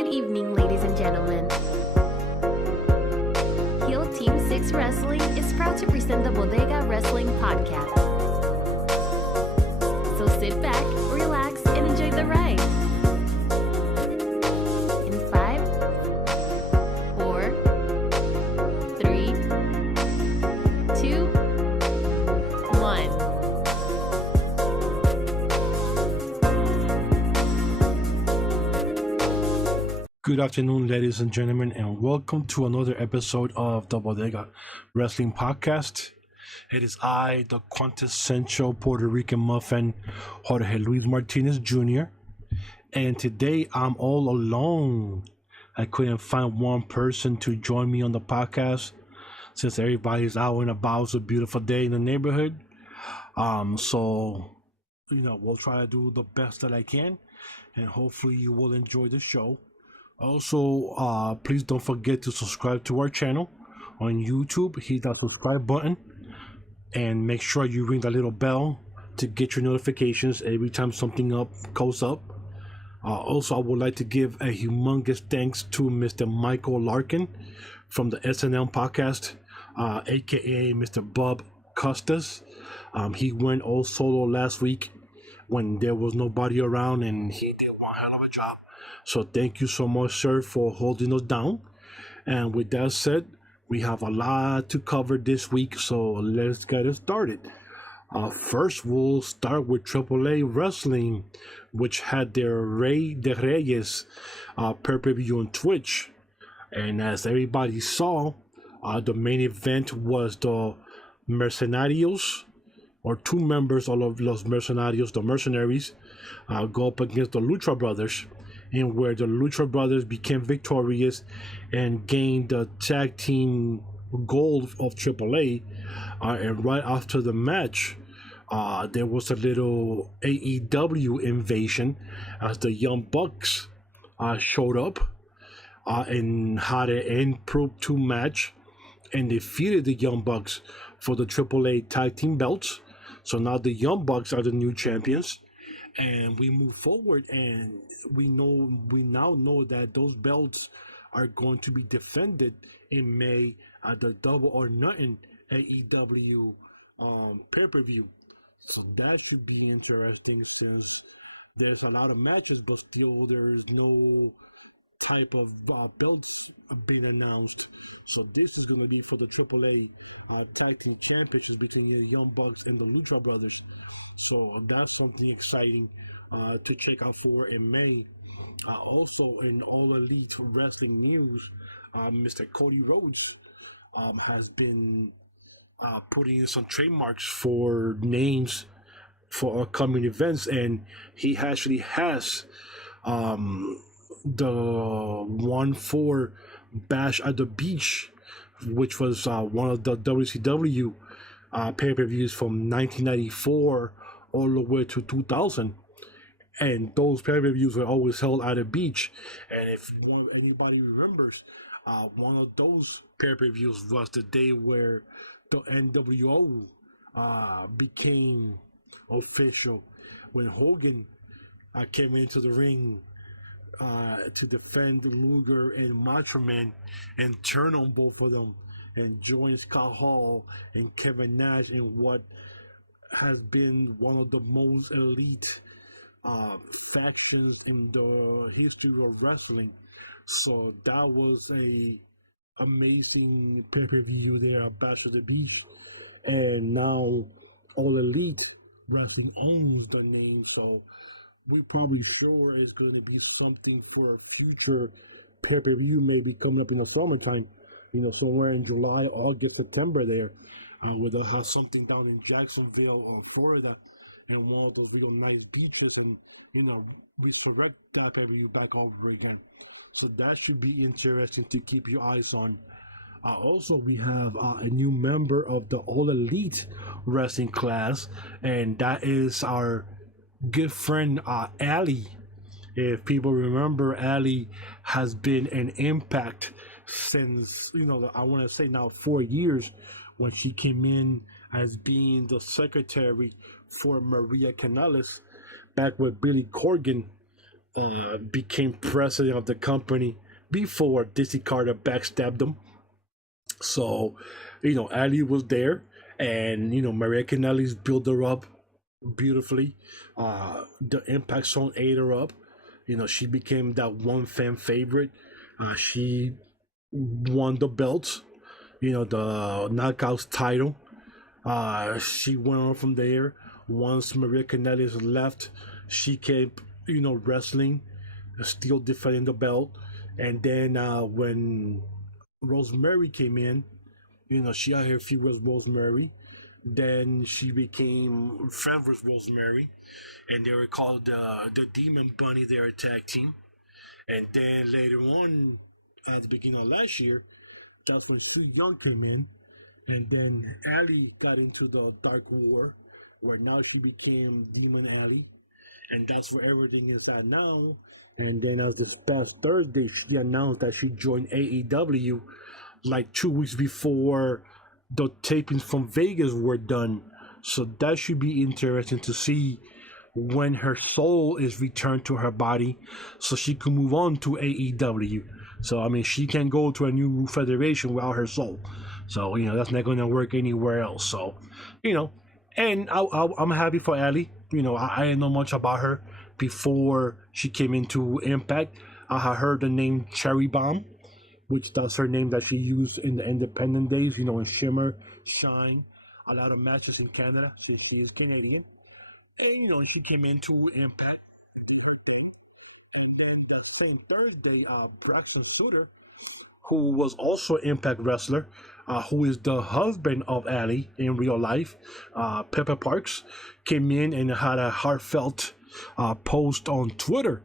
Good evening, ladies and gentlemen. Heel Team 6 Wrestling is proud to present the Bodega Wrestling Podcast. So sit back, relax, and enjoy the ride. In 5, 4, 3, 2, 1. Good afternoon, ladies and gentlemen, and welcome to another episode of the Bodega Wrestling Podcast. It is I, the quintessential Puerto Rican muffin, Jorge Luis Martinez Jr., and today I'm all alone. I couldn't find one person to join me on the podcast since everybody's out and about. It's a beautiful day in the neighborhood. So we'll try to do the best that I can, and hopefully you will enjoy the show. Also, please don't forget to subscribe to our channel on YouTube. Hit that subscribe button and make sure you ring the little bell to get your notifications every time something goes up. Also, I would like to give a humongous thanks to Mr. Michael Larkin from the SNL podcast, aka Mr. Bob Costas. He went all solo last week when there was nobody around, and he did one hell of a job. So thank you so much, sir, for holding us down. And with that said, we have a lot to cover this week, so let's get it started. First, we'll start with AAA Wrestling, which had their Rey de Reyes pay-per-view on Twitch. And as everybody saw, the main event was the Mercenarios, or two members of Los Mercenarios, the Mercenaries, go up against the Lucha Brothers, in where the Lucha Brothers became victorious and gained the tag team gold of AAA. And right after the match, there was a little AEW invasion as the Young Bucks showed up and had an impromptu match and defeated the Young Bucks for the AAA tag team belts. So now the Young Bucks are the new champions. And we move forward, and we now know that those belts are going to be defended in May at the Double or Nothing AEW pay-per-view. So that should be interesting, since there's a lot of matches, but still there's no type of belts being announced. So this is going to be for the AAA tag team champions between the Young Bucks and the Lucha Brothers. So that's something exciting to check out for in May. Also, in All Elite Wrestling news, Mr. Cody Rhodes has been putting in some trademarks for names for upcoming events, and he actually has the 1-4 Bash at the Beach, which was one of the WCW pay-per-views from 1994 all the way to 2000, and those pay-per-views were always held at a beach. And if anybody remembers, one of those pay-per-views was the day where the NWO became official, when Hogan came into the ring to defend Luger and Macho Man and turn on both of them and join Scott Hall and Kevin Nash in what has been one of the most elite factions in the history of wrestling. So that was a amazing pay-per-view there at Bash at the Beach. And now All Elite Wrestling owns the name, so we're probably sure it's going to be something for a future pay-per-view, maybe coming up in the summertime, somewhere in July, August, September there. Where they'll have something down in Jacksonville or Florida and one of those real nice beaches, and resurrect that pay-per-view back over again. So that should be interesting to keep your eyes on. Also, we have a new member of the All Elite Wrestling class, and that is our good friend Ali. If people remember, Ali has been an Impact since I want to say now 4 years, when she came in as being the secretary for Maria Canales back with Billy Corgan became president of the company before Dixie Carter backstabbed him. So, Ali was there, and Maria Kanellis built her up beautifully. The Impact Zone ate her up. She became that one fan favorite. She won the belt, the Knockouts title. She went on from there. Once Maria Kanellis left, she kept, wrestling, still defending the belt. And then when Rosemary came in, she had her feud with Rosemary. Then she became friends with Rosemary, and they were called the Demon Bunny. They're a tag team. And then later on, at the beginning of last year, that's when Sue Young came in, and then Ali got into the Dark War, where now she became Demon Ali, and that's where everything is at now. And then as this past Thursday, she announced that she joined AEW like 2 weeks before the tapings from Vegas were done. So that should be interesting to see when her soul is returned to her body so she can move on to AEW. So, I mean, she can go to a new federation without her soul. So, that's not going to work anywhere else. So, and I'm happy for Ali. I didn't know much about her before she came into Impact. I had heard the name Cherry Bomb, which that's her name that she used in the independent days, in Shimmer, Shine, a lot of matches in Canada, since she is Canadian. And, she came into Impact. And then that same Thursday, Braxton Sutter, who was also an Impact wrestler, who is the husband of Ali in real life, Pepper Parks, came in and had a heartfelt post on Twitter,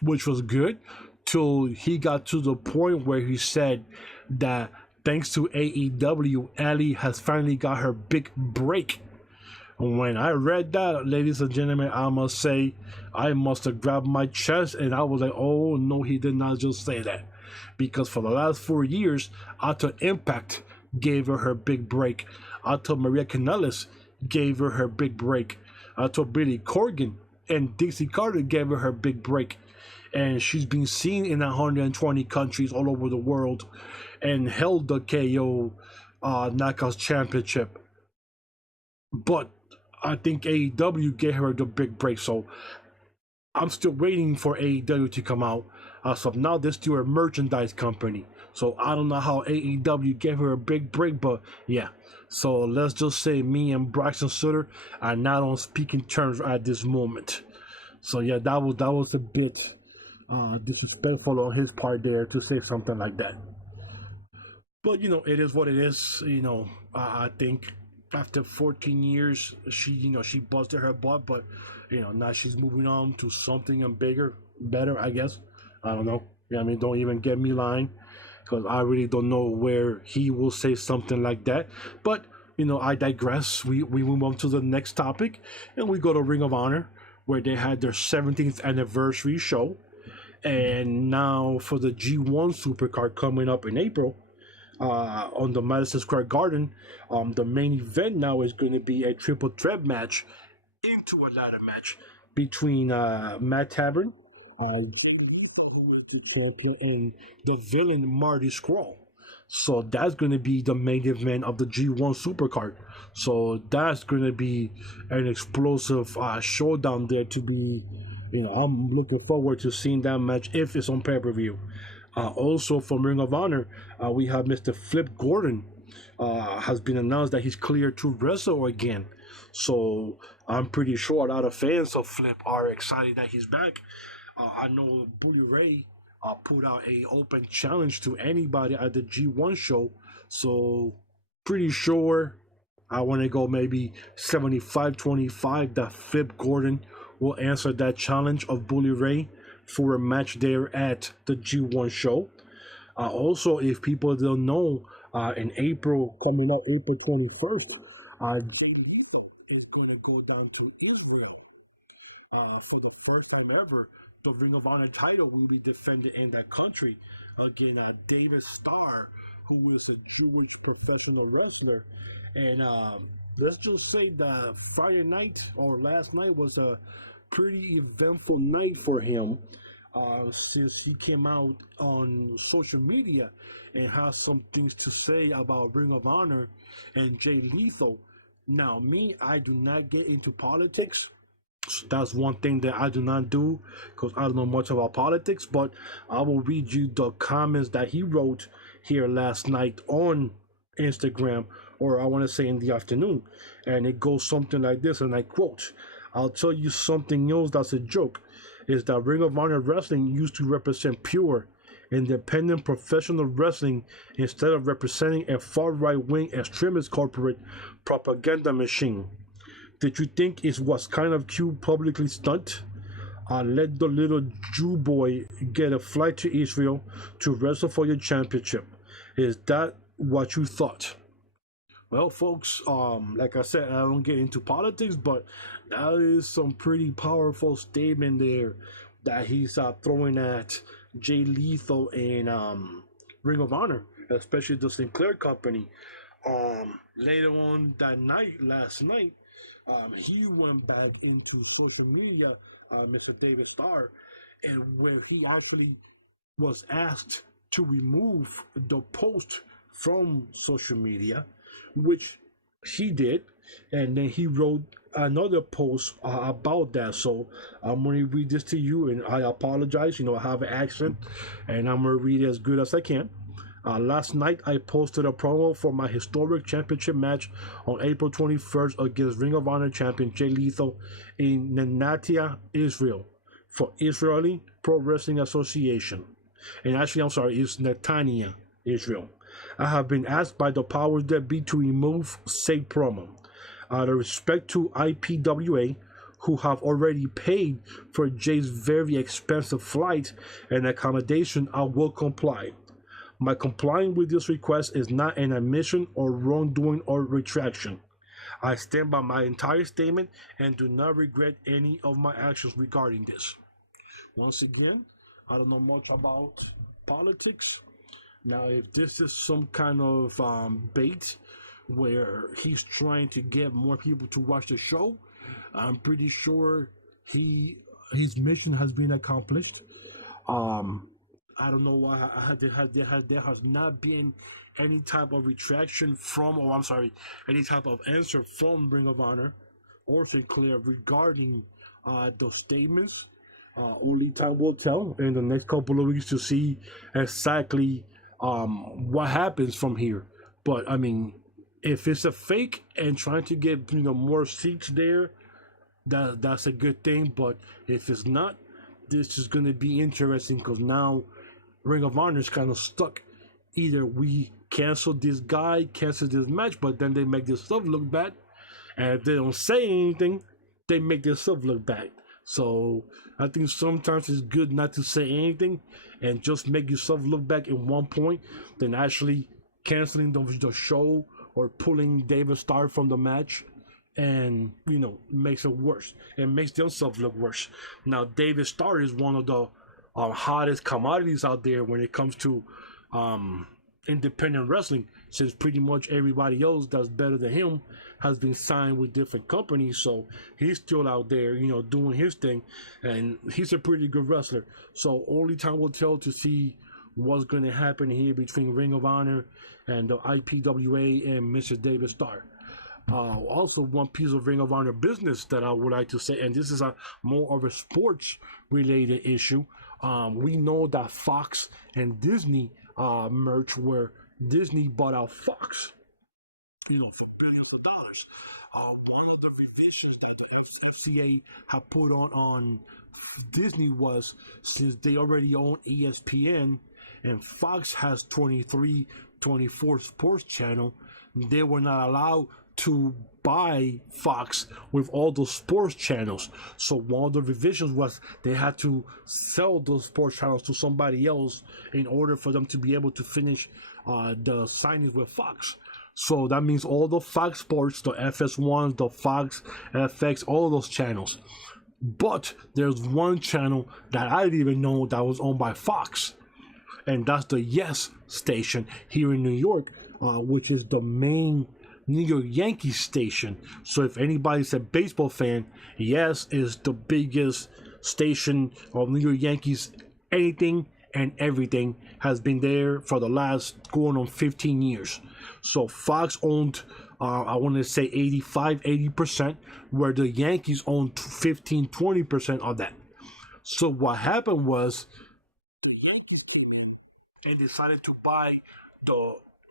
which was good, till he got to the point where he said that thanks to AEW, Ali has finally got her big break. When I read that, ladies and gentlemen, I must say, I must have grabbed my chest and I was like, oh no, he did not just say that. Because for the last 4 years, after Impact gave her big break, after Maria Kanellis gave her big break, after Billy Corgan and Dixie Carter gave her big break. And she's been seen in 120 countries all over the world and held the KO Knockouts Championship. But I think AEW gave her the big break, so I'm still waiting for AEW to come out. So now they're still a merchandise company. So I don't know how AEW gave her a big break, but yeah. So let's just say me and Braxton Sutter are not on speaking terms at this moment. So yeah, that was a bit disrespectful on his part there to say something like that. But it is what it is. I think after 14 years, she busted her butt, but now she's moving on to something and bigger, better, I guess. I don't know. I mean, don't even get me lying, because I really don't know where he will say something like that. But I digress. We move on to the next topic, and we go to Ring of Honor, where they had their 17th anniversary show, and now for the G1 Supercard coming up in April. On the Madison Square Garden, the main event now is going to be a triple threat match into a ladder match between Matt Tabern, and the villain Marty Scurll. So that's going to be the main event of the G1 Supercard. So that's going to be an explosive showdown there to be. I'm looking forward to seeing that match if it's on pay-per-view. Also from Ring of Honor, we have Mr. Flip Gordon. Has been announced that he's cleared to wrestle again. So I'm pretty sure a lot of fans of Flip are excited that he's back. I know Bully Ray put out a open challenge to anybody at the G1 show. So pretty sure I want to go maybe 75-25 that Flip Gordon will answer that challenge of Bully Ray for a match there at the G1 show. Also, if people don't know, in April, coming up April 21st, JD is going to go down to Israel for the first time ever. The Ring of Honor title will be defended in that country against David Starr, who is a Jewish professional wrestler. And let's just say that Friday night or last night was a pretty eventful night for him since he came out on social media and has some things to say about Ring of Honor and Jay Lethal. Now, me, I do not get into politics. So that's one thing that I do not do because I don't know much about politics, but I will read you the comments that he wrote here last night on Instagram, or I want to say in the afternoon. And it goes something like this, and I quote, "I'll tell you something else that's a joke, is that Ring of Honor Wrestling used to represent pure, independent professional wrestling instead of representing a far right-wing extremist corporate propaganda machine. Did you think it was kind of cute publicly stunt? Let the little Jew boy get a flight to Israel to wrestle for your championship. Is that what you thought?" Well, folks, like I said, I don't get into politics, but that is some pretty powerful statement there that he's throwing at Jay Lethal and Ring of Honor, especially the Sinclair company. Later on that night, last night, he went back into social media, Mr. David Starr, and where he actually was asked to remove the post from social media, which he did, and then he wrote another post about that. So I'm going to read this to you, and I apologize. I have an accent, and I'm going to read it as good as I can. Last night, I posted a promo for my historic championship match on April 21st against Ring of Honor champion Jay Lethal in Nenatia, Israel, for Israeli Pro Wrestling Association. And actually, I'm sorry, it's Netanya, Israel. I have been asked by the powers that be to remove said promo. Out of respect to IPWA, who have already paid for Jay's very expensive flight and accommodation, I will comply. My complying with this request is not an admission or wrongdoing or retraction. I stand by my entire statement and do not regret any of my actions regarding this. Once again, I don't know much about politics. Now, if this is some kind of bait where he's trying to get more people to watch the show, I'm pretty sure his mission has been accomplished. I don't know why there has not been any type of retraction from, any type of answer from Ring of Honor or Sinclair regarding those statements. Only time will tell in the next couple of weeks to see exactly what happens from here. But I mean, if it's a fake and trying to get more seats there, that's a good thing. But if it's not, this is going to be interesting because now Ring of Honor is kind of stuck. Either we cancel this guy, cancel this match, but then they make themselves look bad. And if they don't say anything, they make themselves look bad. So I think sometimes it's good not to say anything and just make yourself look back at one point than actually canceling the show or pulling David Starr from the match, and makes it worse. It makes themselves look worse. Now David Starr is one of the hottest commodities out there when it comes to independent wrestling, since pretty much everybody else that's better than him has been signed with different companies. So he's still out there, doing his thing, and he's a pretty good wrestler. So only time will tell to see what's going to happen here between Ring of Honor and the IPWA and Mr. David Starr. Also, one piece of Ring of Honor business that I would like to say, and this is a more of a sports related issue. We know that Fox and Disney merged, where Disney bought out Fox, for billions of dollars. One of the revisions that the FCA had put on Disney was, since they already own ESPN and Fox has 23, 24 sports channel, they were not allowed to buy Fox with all those sports channels. So one of the revisions was they had to sell those sports channels to somebody else in order for them to be able to finish the signings with Fox. So that means all the Fox Sports, the FS1s, the Fox, FX, all those channels. But there's one channel that I didn't even know that was owned by Fox, and that's the Yes station here in New York, which is the main New York Yankees station. So if anybody's a baseball fan, yes, is the biggest station of New York Yankees. Anything and everything has been there for the last going on 15 years. So Fox owned, I want to say 80%, where the Yankees owned 20% of that. So what happened was, and decided to buy the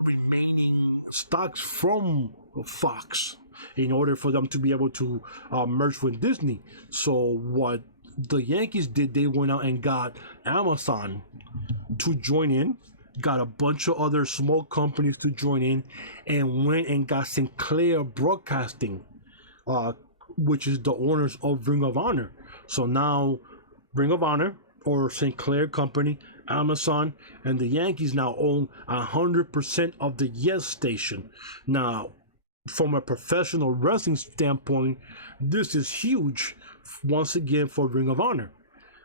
remaining stocks from Fox in order for them to be able to merge with Disney. So what the Yankees did, they went out and got Amazon to join in, got a bunch of other small companies to join in, and went and got Sinclair Broadcasting, which is the owners of Ring of Honor. So now Ring of Honor or Sinclair Company, Amazon, and the Yankees now own 100% of the Yes station. Now, from a professional wrestling standpoint, this is huge once again for Ring of Honor,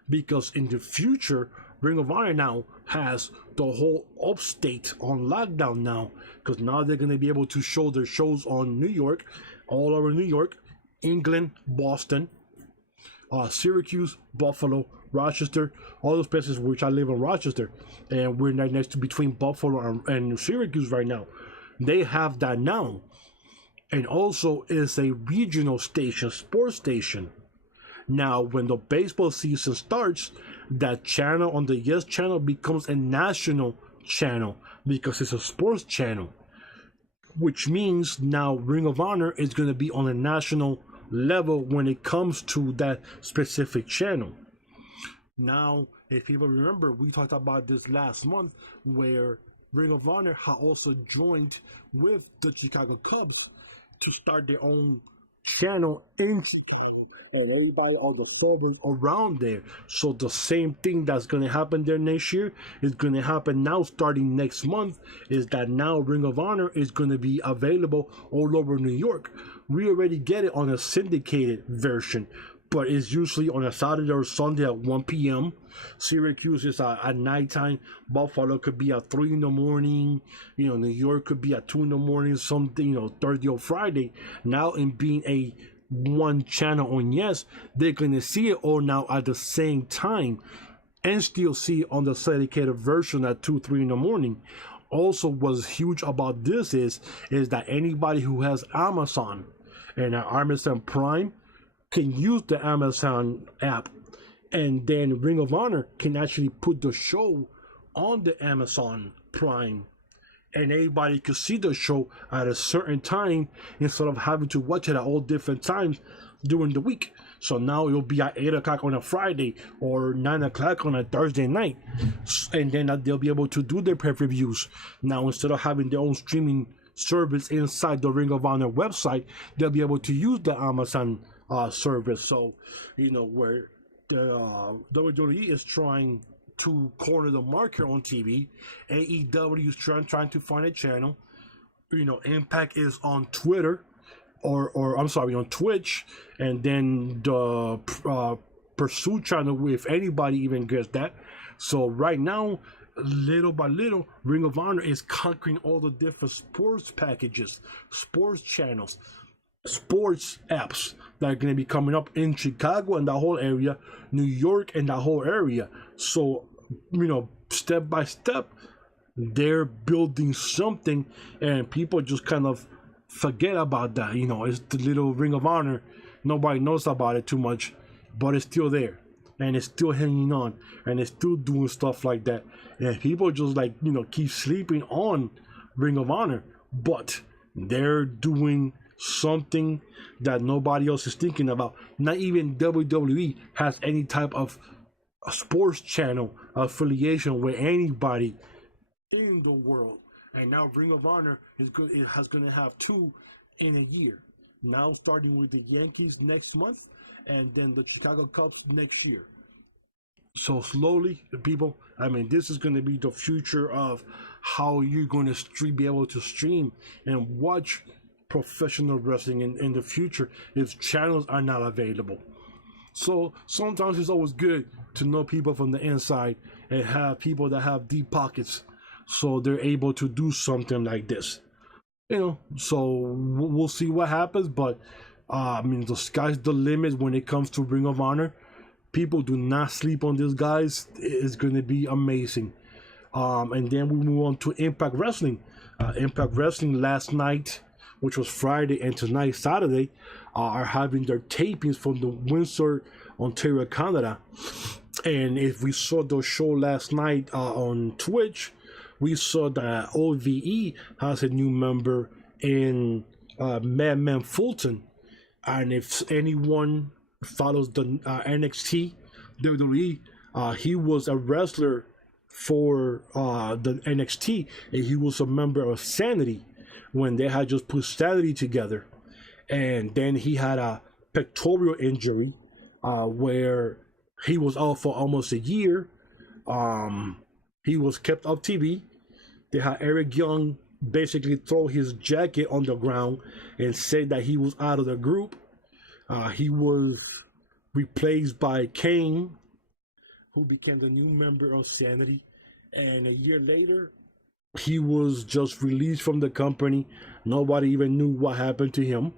because in the future, Ring of Honor now has the whole upstate on lockdown now, because now they're going to be able to show their shows on New York, all over New York, England, Boston, Syracuse, Buffalo, Rochester, all those places, which I live in Rochester, and we're right next to between Buffalo and Syracuse right now. They have that now. And also is a regional station, sports station. Now, when the baseball season starts, that channel on the Yes channel becomes a national channel because it's a sports channel, which means now Ring of Honor is going to be on a national level when it comes to that specific channel. Now, if people remember, we talked about this last month where Ring of Honor had also joined with the Chicago Cubs to start their own channel in Chicago, and everybody, all the suburbs around there. So the same thing that's going to happen there next year is going to happen now starting next month, is that now Ring of Honor is going to be available all over New York. We already get it on a syndicated version, but it's usually on a Saturday or Sunday at 1 p.m. Syracuse is at nighttime. Buffalo could be at 3 in the morning. New York could be at 2 in the morning, something, Thursday or Friday. Now, in being a one channel on Yes, they're going to see it all now at the same time and still see it on the syndicated version at 2, 3 in the morning. Also, what's huge about this is that anybody who has Amazon and Amazon Prime can use the Amazon app, and then Ring of Honor can actually put the show on the Amazon Prime, and everybody can see the show at a certain time instead of having to watch it at all different times during the week. So now it'll be at 8 o'clock on a Friday or 9 o'clock on a Thursday night, and then they'll be able to do their pay-per-views. Now, instead of having their own streaming service inside the Ring of Honor website, they'll be able to use the Amazon service. So, where the WWE is trying to corner the market on TV, AEW is trying to find a channel. Impact is on Twitter, or I'm sorry, on Twitch, and then the Pursuit channel, if anybody even gets that. So right now, little by little, Ring of Honor is conquering all the different sports packages, sports channels, sports apps that are going to be coming up in Chicago and that whole area, New York and that whole area. So, step by step, they're building something, and people just kind of forget about that. It's the little Ring of Honor. Nobody knows about it too much, but it's still there, and it's still hanging on, and it's still doing stuff like that. And people just keep sleeping on Ring of Honor, but they're doing something that nobody else is thinking about. Not even WWE has any type of a sports channel affiliation with anybody in the world. And now Ring of Honor is good. It has going to have 2 in a year. Now starting with the Yankees next month, and then the Chicago Cubs next year. So slowly, people, this is going to be the future of how you're going to be able to stream and watch professional wrestling in the future if channels are not available. So sometimes it's always good to know people from the inside and have people that have deep pockets, so they're able to do something like this. So we'll see what happens. But I mean, the sky's the limit when it comes to Ring of Honor. People do not sleep on these guys. It's going to be amazing. And then we move on to Impact Wrestling. Impact Wrestling last night, which was Friday, and tonight, Saturday, are having their tapings from the Windsor, Ontario, Canada. And if we saw the show last night on Twitch, we saw that OVE has a new member in Madman Fulton. And if anyone follows the NXT WWE, he was a wrestler for the NXT, and he was a member of Sanity when they had just put Sanity together. And then he had a pectoral injury where he was out for almost a year. He was kept off TV. They had Eric Young basically throw his jacket on the ground and say that he was out of the group. He was replaced by Kane, who became the new member of Sanity. And a year later, he was just released from the company. Nobody even knew what happened to him.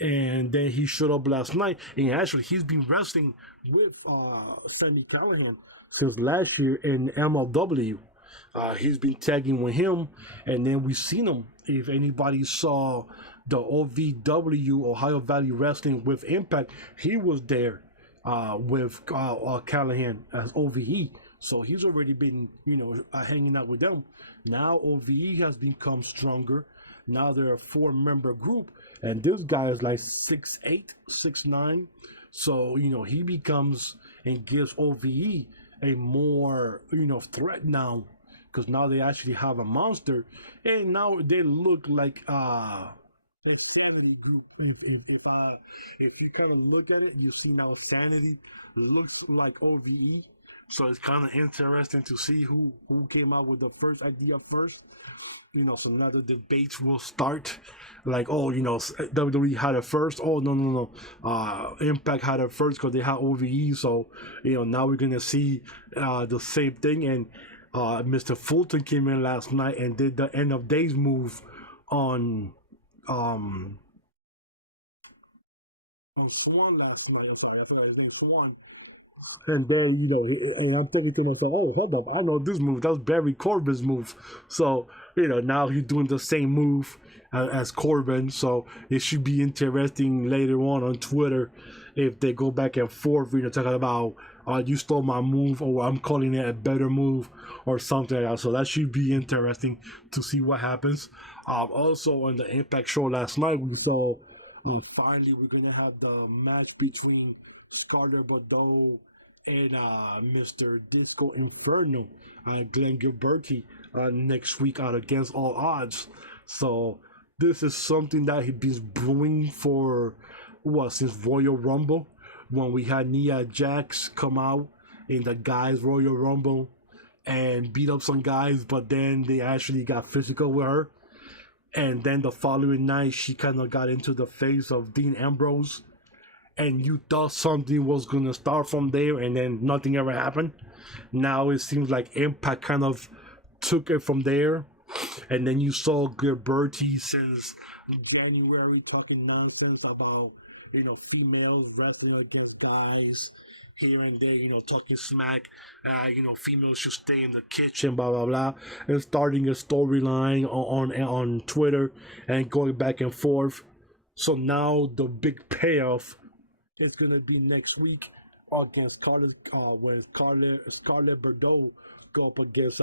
And then he showed up last night. And actually, he's been wrestling with Sammy Callahan since last year in MLW. He's been tagging with him, and then we've seen him. If anybody saw the OVW, Ohio Valley Wrestling with Impact, he was there with Callahan as OVE. So he's already been, hanging out with them. Now OVE has become stronger. Now they're a four-member group, and this guy is like 6'8", 6'9". So, he becomes and gives OVE a more, threat now, because now they actually have a monster, and now they look like a Sanity group. If you kind of look at it, you see now Sanity looks like OVE. So it's kind of interesting to see who came out with the first idea first. So now the debates will start. Like, oh, WWE had it first. Oh, no. Impact had it first because they had OVE. So, now we're going to see the same thing. And Mr. Fulton came in last night and did the end of days move on Swan last night. I'm sorry, I thought his name Swan. And then, and I'm thinking to myself, oh, hold up, I know this move. That was Barry Corbin's move. So, now he's doing the same move as Corbin. So it should be interesting later on Twitter if they go back and forth, talking about, you stole my move, or I'm calling it a better move, or something like that. So that should be interesting to see what happens. Also, on the Impact show last night, we saw finally we're going to have the match between Scarlett Bordeaux and Mr. Disco Inferno, Glenn Gilberti, next week out Against All Odds. So this is something that he's been brewing for since Royal Rumble, when we had Nia Jax come out in the guys Royal Rumble and beat up some guys, but then they actually got physical with her. And then the following night, she kind of got into the face of Dean Ambrose, and you thought something was going to start from there, and then nothing ever happened. Now it seems like Impact kind of took it from there, and then you saw Gilberti since January talking nonsense about, females wrestling against guys here and there, talking smack, females should stay in the kitchen, blah, blah, blah, and starting a storyline on Twitter and going back and forth. So now the big payoff is going to be next week against Scarlett, when Scarlett Bordeaux go up against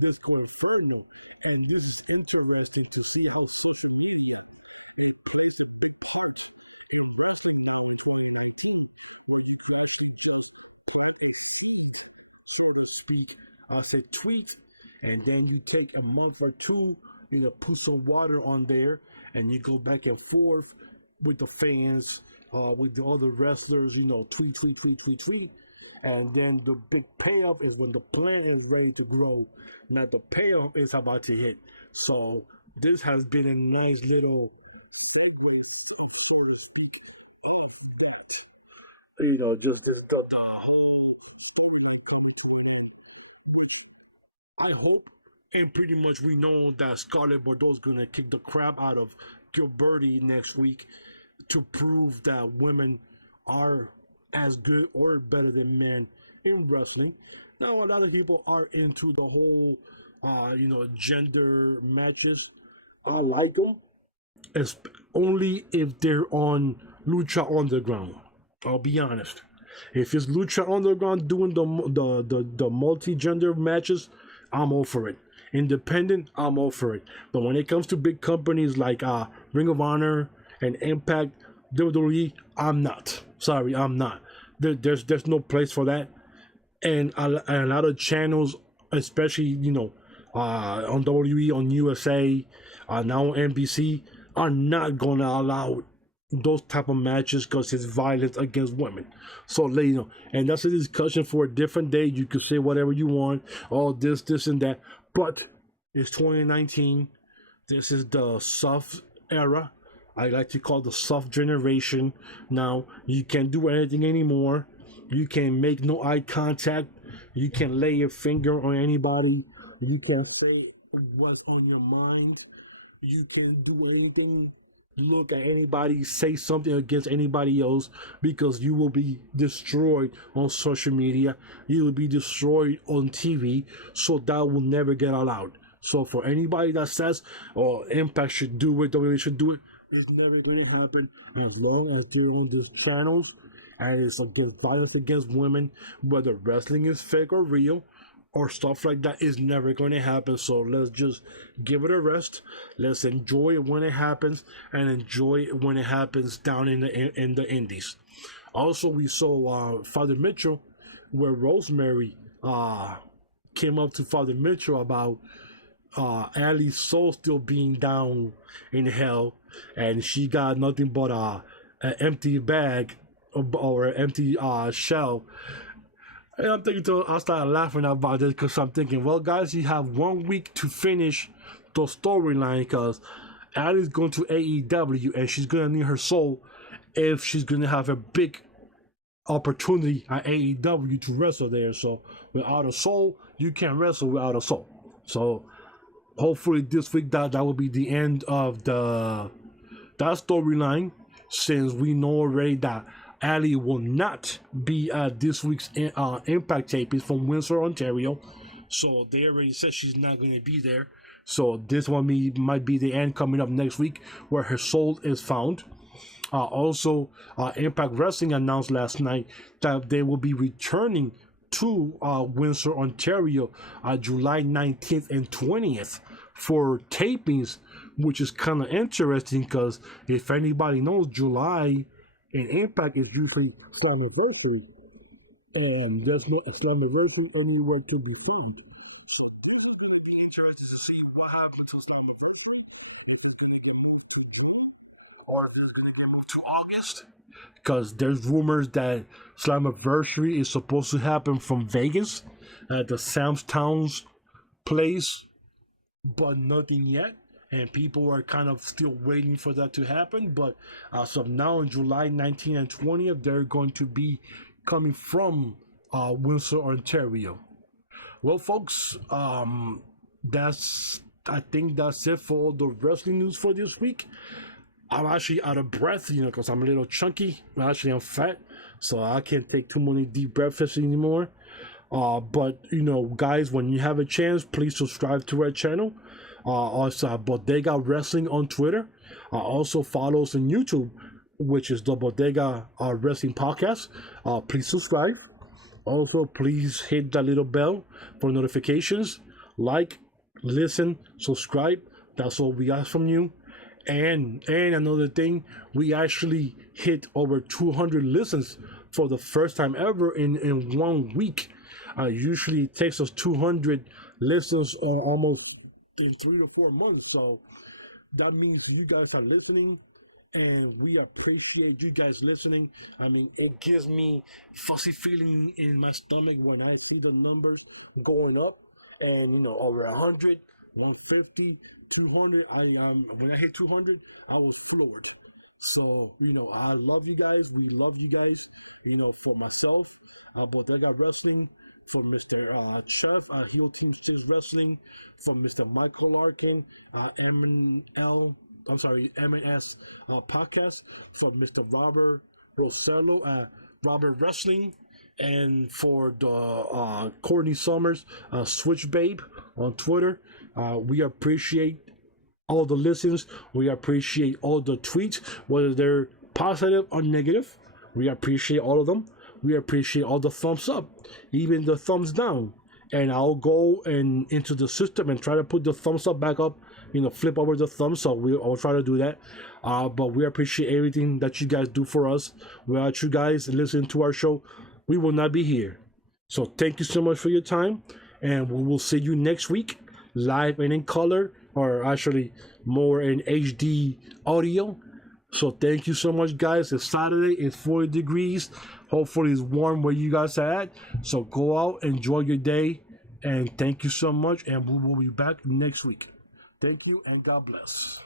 Disco Inferno. And this is interesting to see how social media they plays a big part in wrestling now in 2019, when you can actually just plant a seed, so to speak, say tweet, and then you take a month or two, put some water on there, and you go back and forth with the fans, with the other wrestlers, tweet. And then the big payoff is when the plant is ready to grow. Now the payoff is about to hit. So this has been a nice little segue, so to speak, of that. Just the whole. I hope And pretty much we know that Scarlett Bordeaux's gonna kick the crap out of Gilberti next week to prove that women are as good or better than men in wrestling. Now, a lot of people are into the whole, gender matches. I like them, it's only if they're on Lucha Underground. I'll be honest. If it's Lucha Underground doing the multi-gender matches, I'm all for it. Independent, I'm all for it. But when it comes to big companies like Ring of Honor and Impact, WWE, I'm not. Sorry, I'm not. There's no place for that. And a lot of channels, especially on WWE, on USA, now on NBC, are not gonna allow those type of matches because it's violence against women. So and that's a discussion for a different day. You can say whatever you want, all this, and that. But it's 2019. This is the soft era. I like to call the soft generation. Now you can't do anything anymore. You can make no eye contact. You can lay your finger on anybody. You can say what's on your mind. You can do anything, look at anybody, say something against anybody else, because you will be destroyed on social media. You will be destroyed on TV. So that will never get allowed. So for anybody that says, "Oh, Impact should do it, WWE should do it," it's never going to happen as long as they're on these channels and it's against violence against women, whether wrestling is fake or real or stuff like that, is never going to happen. So let's just give it a rest. Let's enjoy it when it happens, and enjoy it when it happens down in the indies. Also, we saw Father Mitchell, where Rosemary came up to Father Mitchell about Ali's soul still being down in hell, and she got nothing but an empty bag or an empty shell. And I started laughing about this because I'm thinking, well, guys, you have 1 week to finish the storyline because Ali's going to AEW and she's going to need her soul if she's going to have a big opportunity at AEW to wrestle there. So without a soul, you can't wrestle without a soul. So hopefully this week that will be the end of that storyline, since we know already that Ali will not be at this week's Impact tapings from Windsor, Ontario. So they already said she's not going to be there. So this one might be the end coming up next week where her soul is found. Also, Impact Wrestling announced last night that they will be returning to Windsor, Ontario, July 19th and 20th for tapings, which is kind of interesting because if anybody knows, July in Impact is usually Slammiversary, and there's no Slammiversary anywhere to be found. I'm interested to see what happened to Slammiversary. Or if it's going to get moved to August, because there's rumors that Slammiversary is supposed to happen from Vegas at the Sam's Towns place, but nothing yet. And people are kind of still waiting for that to happen. But as of now, on July 19th and 20th, they're going to be coming from Windsor, Ontario. Well, folks, I think that's it for all the wrestling news for this week. I'm actually out of breath, because I'm a little chunky. I'm fat, so I can't take too many deep breaths anymore. But guys, when you have a chance, please subscribe to our channel. Also, Bodega Wrestling on Twitter. Also follow us on YouTube, which is the Bodega Wrestling Podcast. Please subscribe. Also, please hit that little bell for notifications. Like, listen, subscribe. That's all we ask from you. And another thing, we actually hit over 200 listens for the first time ever in 1 week. Usually it takes us 200 listens almost in 3 or 4 months. So that means you guys are listening, and we appreciate you guys listening. It gives me fuzzy feeling in my stomach when I see the numbers going up, and over 100, 150, 200. When I hit 200, I was floored. So I love you guys. We love you guys. For myself, Bodega Wrestling, from Mr. Chef, Heel Teamsters Wrestling, from Mr. Michael Larkin, MNS Podcast, from Mr. Robert Rosello, Robert Wrestling, and for the Courtney Summers, Switch Babe on Twitter. We appreciate all the listens. We appreciate all the tweets, whether they're positive or negative. We appreciate all of them. We appreciate all the thumbs up, even the thumbs down. And I'll go into the system and try to put the thumbs up back up, flip over the thumbs up. I'll try to do that. But we appreciate everything that you guys do for us. Without you guys listening to our show, we will not be here. So thank you so much for your time. And we will see you next week, live and in color, or actually more in HD audio. So thank you so much, guys. It's Saturday. It's 40 degrees. Hopefully it's warm where you guys are at. So go out, enjoy your day, and thank you so much. And we will be back next week. Thank you, and God bless.